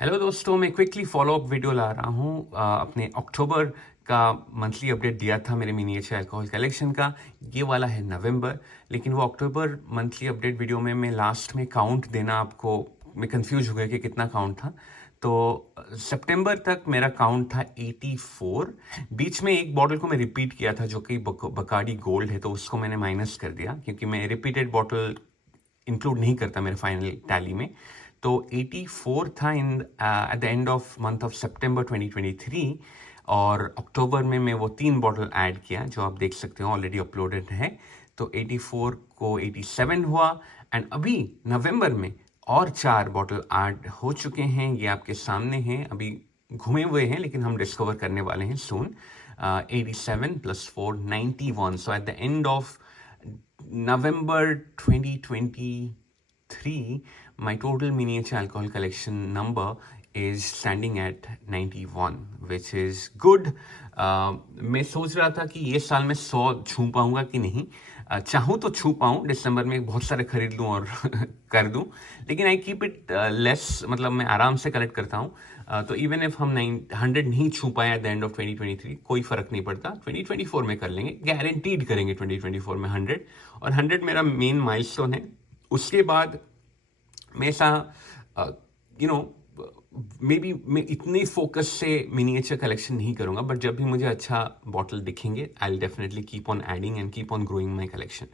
Hello दोस्तों, मैं quickly follow up video ला रहा हूँ। अपने अक्टूबर का मंथली अपडेट दिया था मेरे मिनिएचर अल्कोहल कलेक्शन का। ये वाला है नवंबर, लेकिन वो अक्टूबर मंथली अपडेट वीडियो में मैं लास्ट में काउंट देना आपको, मैं कंफ्यूज हो गया कि कितना काउंट था। तो सितंबर तक मेरा काउंट था 84। बीच में एक बॉटल को मैं रिपीट किया था जो कि बकाडी गोल्ड है, तो उसको मैंने माइनस कर दिया क्योंकि मैं रिपीटेड बॉटल इंक्लूड नहीं करता मेरे फाइनल टैली में। तो 84 था in at the end of month of सितंबर 2023। और अक्टूबर में मैं वो 3 बॉटल ऐड किया जो आप देख सकते हो ऑलरेडी अपलोडेड है। तो 84 को 87 हुआ। एंड अभी नवंबर में और 4 बॉटल ऐड हो चुके हैं, ये आपके सामने हैं। अभी घुमे हुए हैं लेकिन हम डिस्कवर करने वाले हैं soon. 87 + 4 91। So at the end of November 2023, my total miniature alcohol collection number is standing at 91, which is good. मैं सोच रहा था कि ये साल में 100 छू पाऊंगा कि नहीं। चाहूँ तो छू पाऊँ, दिसंबर में बहुत सारे खरीद लूँ और कर दूँ, लेकिन आई कीप इट लेस, मतलब मैं आराम से कलेक्ट करता हूँ। तो इवन इफ हम 100 नहीं छू पाए एट द एंड ऑफ 2023, कोई फर्क नहीं पड़ता। 2024 में कर लेंगे, गारंटीड करेंगे 2024 में 100। और 100 मेरा मेन माइलस्टोन है। उसके बाद मैं ऐसा यू नो मे बी मैं इतनी फोकस से मिनिएचर कलेक्शन नहीं करूँगा, बट जब भी मुझे अच्छा बॉटल दिखेंगे I will definitely keep on adding and keep on growing my collection.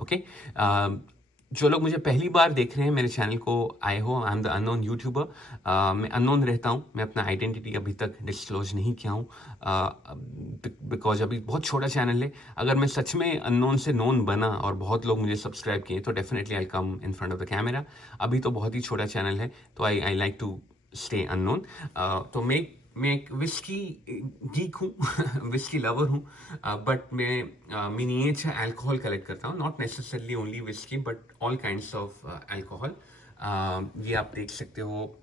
Okay, जो लोग मुझे पहली बार देख रहे हैं मेरे चैनल को, आए हो, I am the unknown YouTuber. मैं अननोन रहता हूँ, मैं अपना आइडेंटिटी अभी तक डिस्क्लोज नहीं किया हूँ बिकॉज अभी बहुत छोटा चैनल है। अगर मैं सच में अननोन से नोन बना और बहुत लोग मुझे सब्सक्राइब किए तो definitely I come in front of the camera. अभी तो बहुत ही छोटा चैनल है, तो I like to stay unknown. तो मैं एक विस्की गीक हूँ विस्की लवर हूँ, बट मैं मिनिएचर अल्कोहल कलेक्ट करता हूँ, not necessarily only whisky but all kinds of alcohol. ये आप देख सकते हो,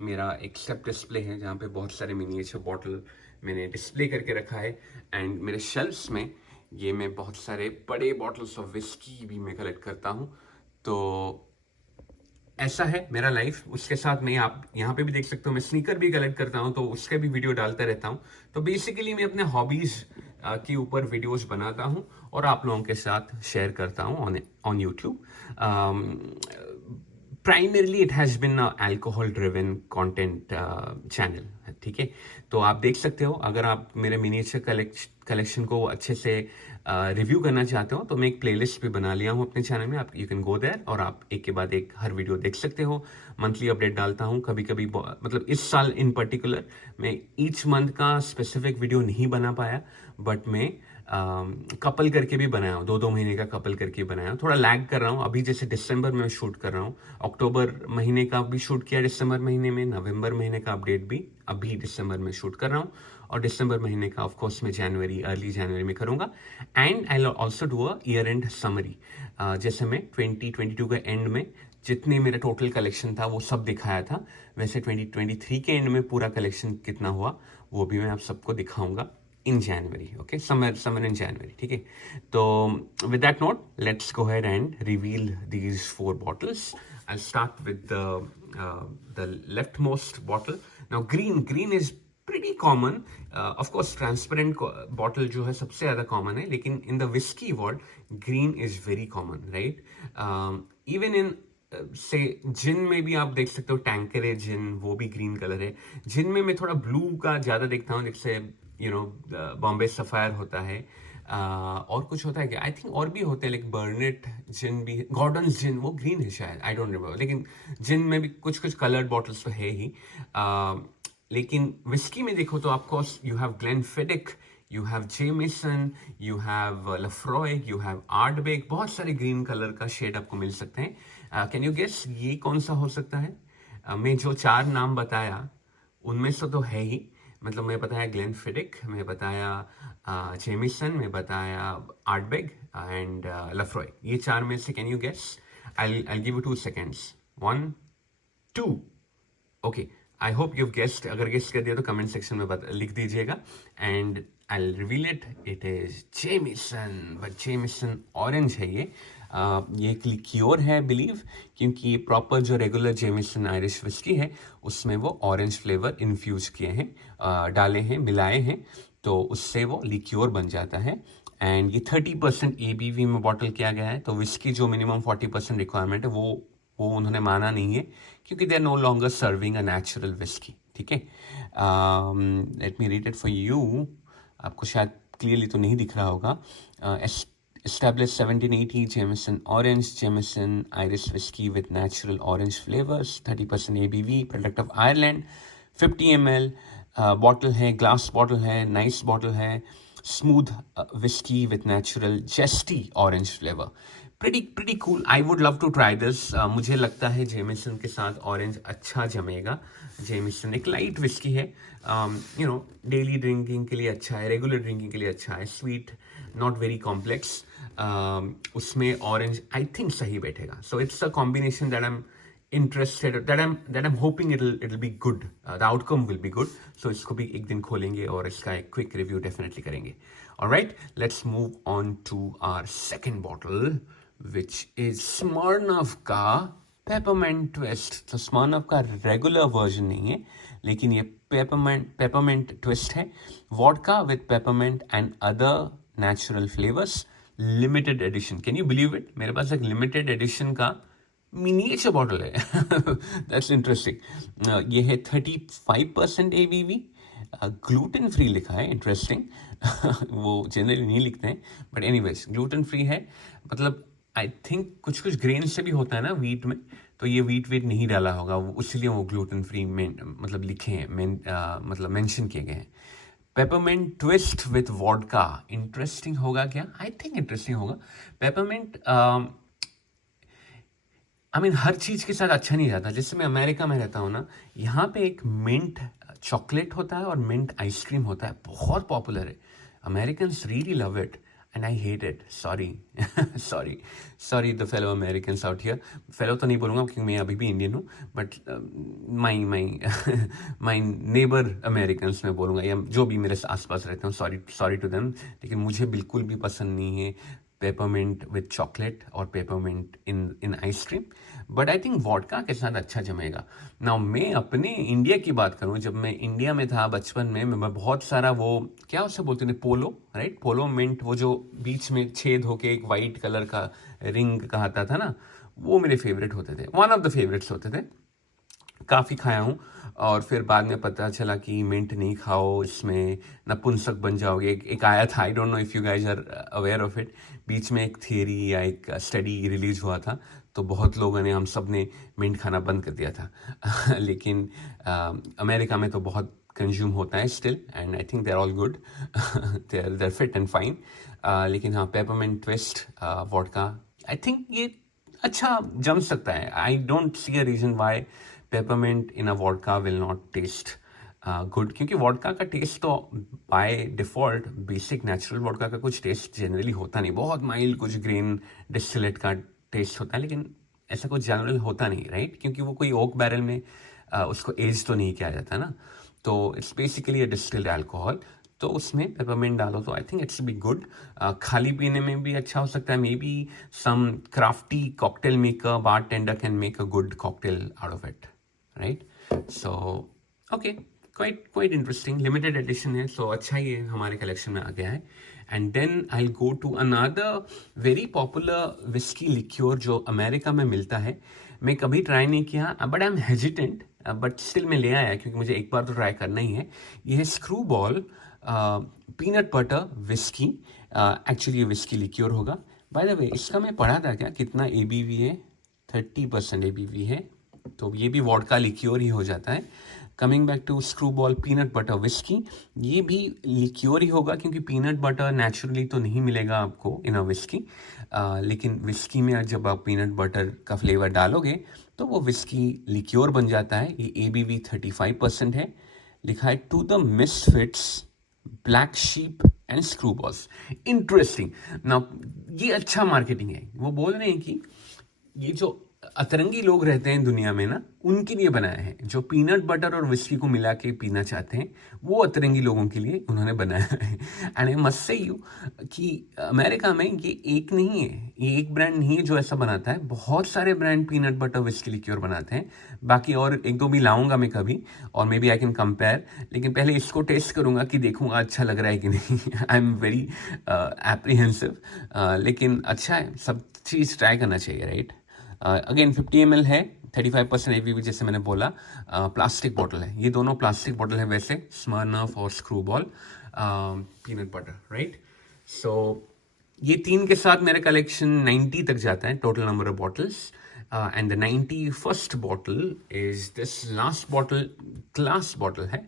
मेरा एक स्टेप डिस्प्ले है जहाँ पे बहुत सारे मिनिएचर बॉटल मैंने डिस्प्ले करके रखा है। एंड मेरे शेल्फ्स में ये मैं बहुत सारे बड़े बॉटल्स ऑफ विस्की भी मैं कलेक्ट करता हूँ। तो ऐसा है मेरा लाइफ। उसके साथ मैं आप यहाँ पे भी देख सकते हो, मैं स्नीकर भी कलेक्ट करता हूँ, तो उसके भी वीडियो डालता रहता हूँ। तो बेसिकली मैं अपने हॉबीज़ के ऊपर वीडियोस बनाता हूँ और आप लोगों के साथ शेयर करता हूँ on YouTube. Primarily it has been alcohol driven content channel, ठीक है। तो आप देख सकते हो, अगर आप मेरे मिनिएचर कलेक्शन को अच्छे से रिव्यू करना चाहते हो तो मैं एक प्लेलिस्ट भी बना लिया हूँ अपने चैनल में। आप यू कैन गो देयर और आप एक के बाद एक हर वीडियो देख सकते हो। मंथली अपडेट डालता हूँ, कभी कभी मतलब इस साल इन पर्टिकुलर मैं ईच मंथ का स्पेसिफिक वीडियो नहीं बना पाया, बट मैं कपल करके भी बनाया हूँ, 2-2 महीने का कपल करके बनाया हूँ। थोड़ा लैग कर रहा हूँ अभी, जैसे दिसंबर में शूट कर रहा हूँ, अक्टूबर महीने का भी शूट किया दिसंबर महीने में, नवंबर महीने का अपडेट भी अभी दिसंबर में शूट कर रहा हूँ, और दिसंबर महीने का ऑफकोर्स मैं जनवरी, अर्ली जनवरी में करूँगा। And I also do a year and summary, जैसे मैं 2022 के एंड में जितने मेरा टोटल कलेक्शन था वो सब दिखाया था, वैसे 2023 के एंड में पूरा कलेक्शन कितना हुआ वो भी मैं आप सबको दिखाऊंगा इन जनवरी। ओके, समर इन जनवरी, ठीक है। तो with that note, let's go ahead and reveal these 4 bottles. I'll start with the leftmost bottle. Now green is pretty common. Of course transparent bottle जो है सबसे ज़्यादा common है, लेकिन in the whiskey world green is very common, right? Even in से जिन में भी आप देख सकते हो, टैंकरे जिन, वो भी ग्रीन कलर है। जिन में मैं थोड़ा ब्लू का ज़्यादा देखता हूँ, जैसे बॉम्बे सफायर होता है, और कुछ होता है क्या, आई थिंक और भी होते हैं, लाइक बर्नेट जिन भी, गॉर्डन जिन, वो ग्रीन है शायद, आई डोंट रिमेंबर। लेकिन जिन में भी कुछ कुछ कलर्ड बॉटल्स तो है ही। लेकिन विस्की में देखो तो of course you have Glenfiddich, you have Jameson, you have Laphroaig, you have Ardbeg, बहुत सारे ग्रीन कलर का शेड आपको मिल सकते हैं। कैन यू गेस ये कौन सा हो सकता है? मैं जो 4 नाम बताया उनमें से तो है ही, मतलब मैं बताया ग्लेनफिडिक, मैं बताया जेमिसन, मैं बताया आर्टबेग एंड लफ्रॉय। ये 4 में से can you guess? I give you 2 seconds, 1 2। Okay, I hope you guessed. अगर गेस्ट कर दिया तो कमेंट सेक्शन में लिख दीजिएगा and I reveal it. It is Jameson, but Jameson orange है ये। ये एक लिक्योर है बिलीव, क्योंकि ये प्रॉपर जो रेगुलर जेमिसन आयरिश विस्की है उसमें वो ऑरेंज फ्लेवर इन्फ्यूज किए हैं, डाले हैं, मिलाए हैं, तो उससे वो लिक्योर बन जाता है। एंड ये 30% ABV में बॉटल किया गया है, तो विस्की जो मिनिमम 40% रिक्वायरमेंट है वो उन्होंने माना नहीं है, क्योंकि they are no longer serving a natural whisky. ठीक है, let me read it for you. आपको शायद क्लियरली तो नहीं दिख रहा होगा। Established 1780 Jameson Orange, Jameson Irish whiskey with natural orange flavors, 30% ABV, product of Ireland, 50 ml bottle है, ग्लास बॉटल है, नाइस बॉटल है, smooth whisky with natural zesty orange flavour. Pretty cool, I would love to try this. मुझे लगता है Jameson के साथ orange अच्छा जमेगा। जेमिसन एक लाइट विस्की है, डेली ड्रिंकिंग के लिए अच्छा है, रेगुलर ड्रिंकिंग के लिए अच्छा है, स्वीट, नॉट वेरी कॉम्प्लेक्स। उसमें ऑरेंज आई थिंक सही बैठेगा। So it's a combination that I am interested, that I'm hoping it'll be good, the outcome will be good. So इसको भी एक दिन खोलेंगे और इसका एक quick review definitely करेंगे। Alright, let's move on to our second bottle, which is Smirnoff का Peppermint Twist। तो Smirnoff का regular version नहीं है, लेकिन ये peppermint twist है, vodka with peppermint and other natural flavors, limited edition। Can you believe it? मेरे पास एक limited edition का मिनिएचर बॉटल है। That's interesting. ये है 35% ABV, ग्लूटेन फ्री लिखा है, इंटरेस्टिंग। वो जनरली नहीं लिखते हैं, बट एनीवेज ग्लूटेन फ्री है। मतलब आई थिंक कुछ ग्रेन से भी होता है ना वीट में, तो ये वीट नहीं डाला होगा, इसलिए वो ग्लूटेन फ्री में मतलब लिखे हैं, मतलब मेंशन किए गए हैं। Peppermint twist with vodka, interesting होगा क्या? आई थिंक इंटरेस्टिंग होगा। पेपरमेंट हर चीज़ के साथ अच्छा नहीं जाता। जैसे मैं अमेरिका में रहता हूँ ना, यहाँ पे एक मिंट चॉकलेट होता है और मिंट आइसक्रीम होता है, बहुत पॉपुलर है। Americans really love it and I hate it. Sorry the fellow Americans out here. Fellow तो नहीं बोलूँगा क्योंकि मैं अभी भी इंडियन हूँ, बट माई नेबर अमेरिकन्स में बोलूँगा, या जो भी मेरे आसपास रहते हैं, सॉरी टू देम। लेकिन मुझे बिल्कुल भी पसंद नहीं है पेपरमिंट विथ चॉकलेट और peppermint in ice cream, but I think vodka के साथ अच्छा जमेगा। नाउ मैं अपने इंडिया की बात करूं, जब मैं इंडिया में था बचपन में, मैं बहुत सारा वो क्या उसे बोलते थे, पोलो, राइट, पोलो मिंट, वो जो बीच में छेद होके एक वाइट कलर का रिंग का आता था ना, वो मेरे फेवरेट होते थे, वन ऑफ द फेवरेट्स होते थे। काफ़ी खाया हूँ, और फिर बाद में पता चला कि मिंट नहीं खाओ, इसमें नपुंसक बन जाओगे। एक आया था, I don't know if you guys are aware of it, बीच में एक थियरी या एक स्टडी रिलीज हुआ था, तो बहुत लोगों ने, हम सब ने मिंट खाना बंद कर दिया था। लेकिन अमेरिका में तो बहुत कंज्यूम होता है still, and I think they are all good, they are fit and fine. लेकिन हाँ, peppermint twist vodka, I think ये अच्छा जम सकता है। I don't see a reason why peppermint in a vodka will not taste good, क्योंकि vodka का taste तो by default basic natural vodka का कुछ टेस्ट जनरली होता नहीं, बहुत माइल्ड कुछ ग्रेन डिस्टिलेट का टेस्ट होता है, लेकिन ऐसा कुछ जनरल होता नहीं, राइट, क्योंकि वो कोई ओक बैरल में उसको एज तो नहीं किया जाता ना, तो it's basically a distilled alcohol. तो उसमें पेपरमिंट डालो तो I think it's be good. खाली पीने में भी अच्छा हो सकता है, maybe some crafty cocktail maker, bartender can make a good cocktail out of it, right. So okay, quite interesting, limited edition है, सो अच्छा ही हमारे कलेक्शन में आ गया है। And then I go to another very popular whisky liqueur जो America में मिलता है। मैं कभी ट्राई नहीं किया, but I am hesitant, but still मैं ले आया क्योंकि मुझे एक बार तो ट्राई करना ही है। ये है screw ball peanut butter whisky. Actually ये विस्की लिक्योर होगा। बाय द वे, इसका मैं पढ़ा था क्या कितना ABV है, 30% ABV है, तो ये भी वॉडका लिक्योर ही हो जाता है। Coming back to Screwball peanut butter whisky, ये भी लिक्योर ही होगा, क्योंकि पीनट बटर नेचुरली तो नहीं मिलेगा आपको इन अ विस्की, लेकिन विस्की में जब आप पीनट बटर का फ्लेवर डालोगे तो वो विस्की लिक्योर बन जाता है। ये ABV 35% है। लिखा है to the misfits, black sheep and screwballs. Interesting ना, ये अच्छा मार्केटिंग है। वो बोल रहे हैं कि ये जो अतरंगी लोग रहते हैं दुनिया में ना, उनके लिए बनाया है। जो पीनट बटर और विस्की को मिला के पीना चाहते हैं, वो अतरंगी लोगों के लिए उन्होंने बनाया है। And I must say you कि अमेरिका में ये एक नहीं है, ये एक ब्रांड नहीं है जो ऐसा बनाता है। बहुत सारे ब्रांड पीनट बटर विस्की लिक्योर बनाते हैं। बाकी और एक दो भी लाऊंगा मैं कभी, और maybe I can compare, लेकिन पहले इसको टेस्ट करूंगा कि देखूंगा अच्छा लग रहा है कि नहीं। आई एम वेरी एप्रीहेंसिव, लेकिन अच्छा है, सब चीज़ ट्राई करना चाहिए, राइट। अगेन 50 ml है, 35% ABV जैसे मैंने बोला। प्लास्टिक बॉटल है, ये दोनों प्लास्टिक बॉटल है वैसे, स्मर्नफ और स्क्रूबॉल पीनट बटर, राइट। सो ये तीन के साथ मेरा कलेक्शन 90 तक जाता है, total number of bottles. And the 91st bottle is this last bottle, glass bottle है,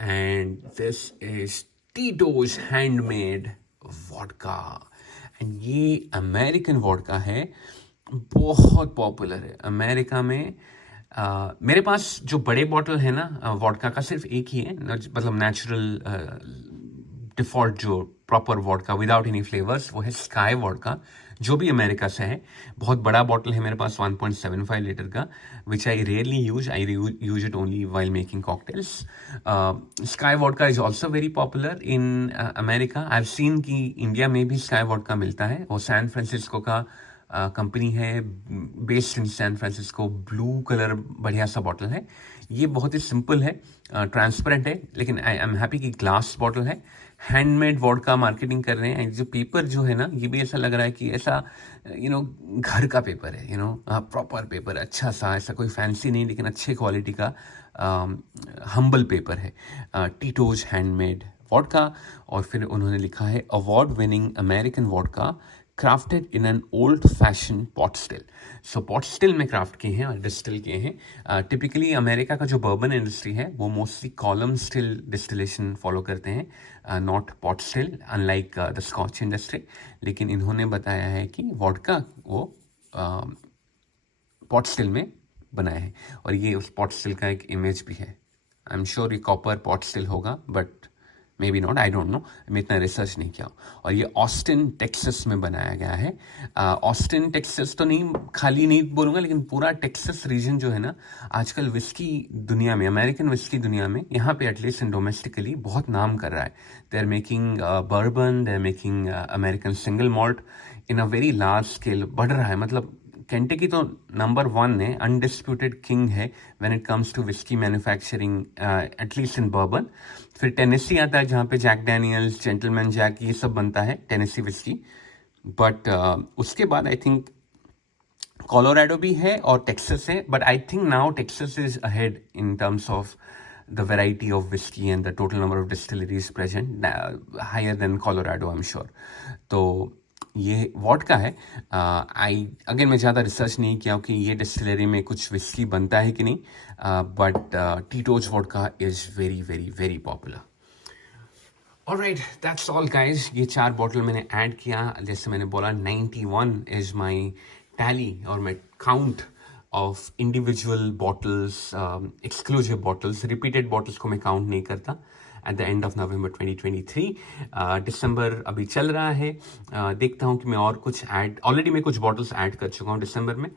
and this is Tito's handmade vodka. And ये अमेरिकन वॉडका है, बहुत पॉपुलर है अमेरिका में। मेरे पास जो बड़े बॉटल है ना वॉडका का, सिर्फ एक ही है, मतलब नेचुरल डिफ़ॉल्ट जो proper vodka without any flavours, वो है स्काई वॉडका, जो भी अमेरिका से है। बहुत बड़ा बॉटल है मेरे पास, 1.75 लीटर का, which I rarely use, I use it only while making cocktails. Skyy vodka is also very popular in America. I have seen कि इंडिया में भी स्काई वॉडका मिलता है, और सैन फ्रांसिस्को का कंपनी है, based in San Francisco. Blue colour बढ़िया सा बॉटल है। ये बहुत ही सिंपल है, ट्रांसपेरेंट है, लेकिन आई एम हैप्पी कि ग्लास बॉटल है। हैंडमेड वॉडका मार्केटिंग कर रहे हैं। जो पेपर जो है ना, ये भी ऐसा लग रहा है कि ऐसा घर का पेपर है, प्रॉपर पेपर, अच्छा सा, ऐसा कोई फैंसी नहीं, लेकिन अच्छे क्वालिटी का हम्बल पेपर है। टीटोज हैंडमेड वॉडका, और फिर उन्होंने लिखा है award winning American vodka crafted in an old fashion pot still. So pot still में क्राफ्ट किए हैं और डिस्टिल किए हैं। टिपिकली अमेरिका का जो बर्बन इंडस्ट्री है, वो mostly column still distillation follow करते हैं, not pot still, unlike the Scotch industry. लेकिन इन्होंने बताया है कि वॉडका वो पॉट स्टिल में बनाया है, और ये उस पॉट स्टिल का एक इमेज भी है। आई एम श्योर ये कॉपर पॉट स्टिल होगा, but may be not, I don't no, मैं इतना रिसर्च नहीं किया। और ये ऑस्टिन टेक्सास में बनाया गया है। ऑस्टिन टेक्सास तो नहीं, खाली नहीं बोलूँगा, लेकिन पूरा टेक्सास रीजन जो है ना, आजकल विस्की दुनिया में, अमेरिकन विस्की दुनिया में, यहाँ पे एटलीस्ट इन डोमेस्टिकली बहुत नाम कर रहा है। They are making bourbon, they are making American single malt in a very large scale, बढ़ रहा है। मतलब केंटकी तो नंबर 1 है, अनडिस्प्यूटेड किंग है when it comes to whisky manufacturing, at least in bourbon. फिर टेनेसी आता है, जहाँ पे जैक डैनियल्स, जेंटलमैन जैक, ये सब बनता है, टेनेसी विस्की। बट उसके बाद आई थिंक कोलोराडो भी है और टेक्सास है, but I think now Texas is ahead in terms of the variety of whiskey and the total number of distilleries present, higher than Colorado, I'm sure. तो ये vodka है। Again मैं ज़्यादा research नहीं किया कि ये डिस्टिलरी में कुछ विस्की बनता है कि नहीं, but Tito's vodka is very very very popular. Alright, that's all guys. ये 4 बॉटल मैंने ऐड किया, जैसे मैंने बोला 91 इज़ माई टैली और my count of individual bottles, exclusive bottles. Repeated bottles को मैं काउंट नहीं करता। At the end of November 2023, दिसंबर अभी चल रहा है, देखता हूँ कि मैं और कुछ ऐड, ऑलरेडी मैं कुछ बॉटल्स ऐड कर चुका हूँ दिसंबर में।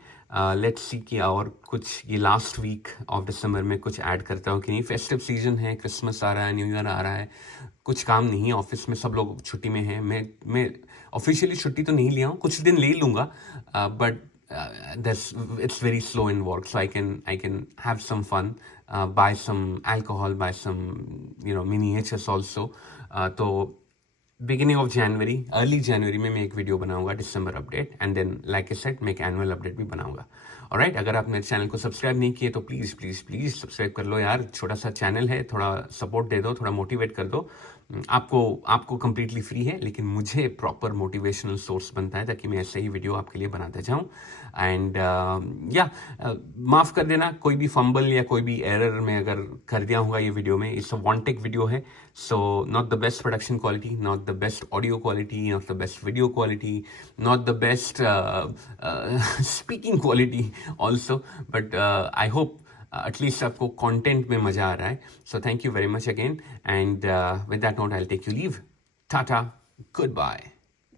लेट्स सी कि और कुछ ये लास्ट वीक ऑफ दिसंबर में कुछ ऐड करता हूँ कि नहीं। फेस्टिव सीजन है, क्रिसमस आ रहा है, न्यू ईयर आ रहा है, कुछ काम नहीं है ऑफिस में, सब लोग छुट्टी में हैं। मैं ऑफिशियली छुट्टी तो नहीं लिया हूँ, कुछ दिन ले लूँगा, but it's very slow in work, so I can have some fun, buy some alcohol, buy some miniatures also. तो beginning of January, early January में मैं एक वीडियो बनाऊंगा, December update, and then like I said मैं एक annual update भी बनाऊंगा। Alright, अगर आप मेरे चैनल को सब्सक्राइब नहीं किए तो प्लीज़ प्लीज़ प्लीज़ सब्सक्राइब कर लो यार। छोटा सा चैनल है, थोड़ा सपोर्ट दे दो, थोड़ा मोटिवेट कर दो। आपको कम्प्लीटली फ्री है, लेकिन मुझे प्रॉपर मोटिवेशनल सोर्स बनता है, ताकि मैं ऐसे ही वीडियो आपके लिए बनाते जाऊं। एंड माफ़ कर देना कोई भी फंबल या कोई भी एरर में अगर कर दिया होगा ये वीडियो में। It's a one take video है, so not the best production quality, not the best audio quality, not the best video quality, not the best speaking quality also, but I hope at least आपको content में मज़ा आ रहा है। So thank you very much again, and with that note I will take you leave. Tata, good bye.